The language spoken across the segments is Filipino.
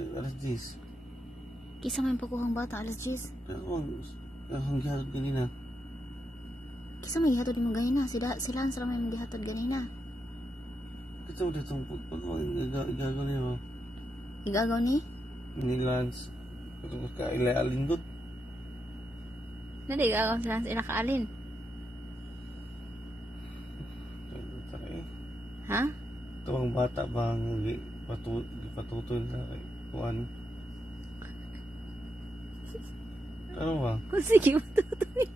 Alas 10. Kisa may pagkuhang bata, alas 10. Ang gihatod ganina. Kisa may gihatod mo ganina. Sila ang sarang may gihatod ganina. Ito dito igagaw niya mo. Igagaw ni? Ni Lance. Ito ka alindot. Hindi, igagaw si Lance inakaalin. Ha? Ito ang bata ba ang patutoy na kuhan? Ano ba? Sige, matutuloy.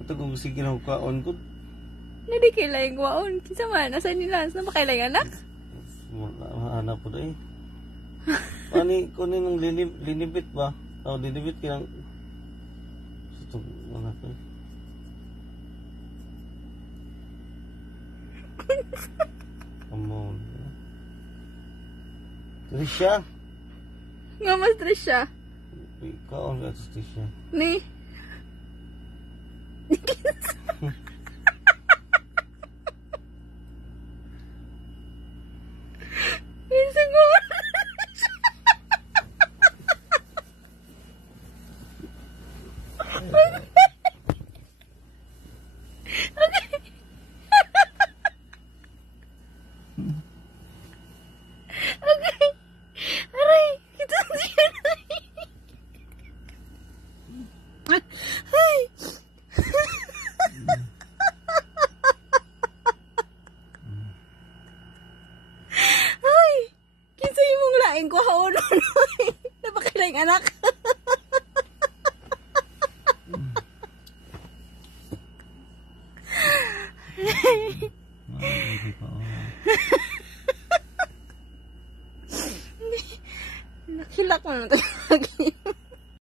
Ito kung sige na kaon ko. Hindi kailangan waon. Kisa man, nasa ni Lance na makailangan anak? Anak po na eh. Kunin ng linibit ba? O, linibit kinang ito, anak ko eh. Come on. Trisha? Nga mas Trisha. Kaon ka ito Trisha. Ni? Siguro. Okay. Aray, ito siya na. Ay. Ay. Kinsa imong laing ko haon. Napakailang anak. Nakilak mo naman ito lagi.